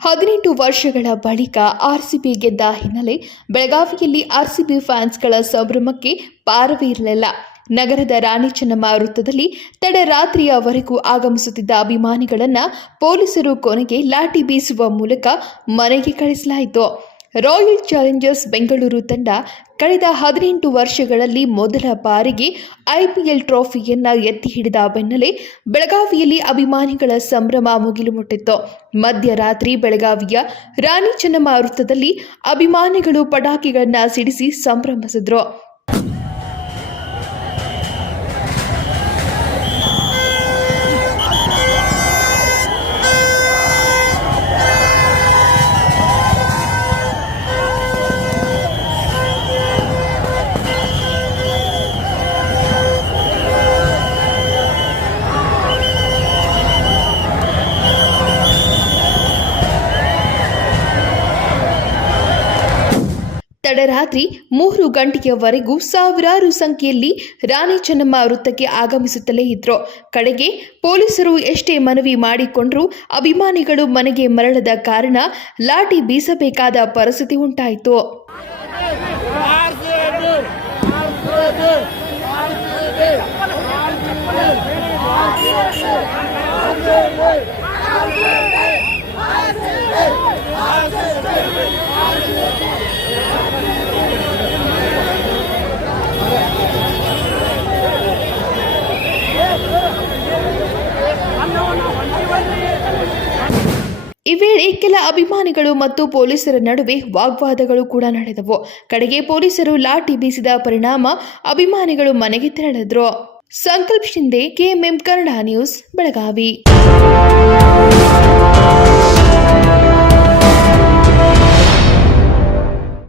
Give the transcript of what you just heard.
ಹದಿನೆಂಟು ವರ್ಷಗಳ ಬಳಿಕ ಆರ್ಸಿಬಿ ಗೆದ್ದ ಹಿನ್ನೆಲೆ ಬೆಳಗಾವಿಯಲ್ಲಿ ಆರ್ಸಿಬಿ ಫ್ಯಾನ್ಸ್ಗಳ ಸಂಭ್ರಮಕ್ಕೆ ಪಾರವೇ ಇರಲಿಲ್ಲ ನಗರದ ರಾಣಿ ಚೆನ್ನಮ್ಮ ವೃತ್ತದಲ್ಲಿ ತಡರಾತ್ರಿಯವರೆಗೂ ಆಗಮಿಸುತ್ತಿದ್ದ ಅಭಿಮಾನಿಗಳನ್ನು ಪೊಲೀಸರು ಕೊನೆಗೆ ಲಾಠಿ ಬೀಸುವ ಮೂಲಕ ಮನೆಗೆ ಕಳಿಸಲಾಯಿತು. ರಾಯಲ್ ಚಾಲೆಂಜರ್ಸ್ ಬೆಂಗಳೂರು ತಂಡ ಕಳೆದ ಹದಿನೆಂಟು ವರ್ಷಗಳಲ್ಲಿ ಮೊದಲ ಬಾರಿಗೆ ಐಪಿಎಲ್ ಟ್ರೋಫಿಯನ್ನು ಎತ್ತಿ ಹಿಡಿದ ಬೆನ್ನಲ್ಲೇ ಬೆಳಗಾವಿಯಲ್ಲಿ ಅಭಿಮಾನಿಗಳ ಸಂಭ್ರಮ ಮುಗಿಲು ಮುಟ್ಟಿತ್ತು ಮಧ್ಯರಾತ್ರಿ ಬೆಳಗಾವಿಯ ರಾಣಿ ಚೆನ್ನಮ್ಮ ವೃತ್ತದಲ್ಲಿ ಅಭಿಮಾನಿಗಳು ಪಟಾಕಿಗಳನ್ನು ಸಿಡಿಸಿ ಸಂಭ್ರಮಿಸಿದ್ರು. ತಡರಾತ್ರಿ ಮೂರು ಗಂಟೆಯವರೆಗೂ ಸಾವಿರಾರು ಸಂಖ್ಯೆಯಲ್ಲಿ ರಾಣಿ ಚೆನ್ನಮ್ಮ ವೃತ್ತಕ್ಕೆ ಆಗಮಿಸುತ್ತಲೇ ಇದ್ರು. ಕಡೆಗೆ ಪೊಲೀಸರು ಎಷ್ಟೇ ಮನವಿ ಮಾಡಿಕೊಂಡರೂ ಅಭಿಮಾನಿಗಳು ಮನೆಗೆ ಮರಳದ ಕಾರಣ ಲಾಠಿ ಬೀಸಬೇಕಾದ ಪರಿಸ್ಥಿತಿ ಉಂಟಾಯಿತು. ವೇಳೆ ಕೆಲ ಅಭಿಮಾನಿಗಳು ಮತ್ತು ಪೊಲೀಸರ ನಡುವೆ ವಾಗ್ವಾದಗಳು ಕೂಡ ನಡೆದವು. ಕಡೆಗೆ ಪೊಲೀಸರು ಲಾಠಿ ಬೀಸಿದ ಪರಿಣಾಮ ಅಭಿಮಾನಿಗಳು ಮನೆಗೆ ತೆರಳಿದ್ರು. Sankalp Shinde KMM Kannada news, Belagavi.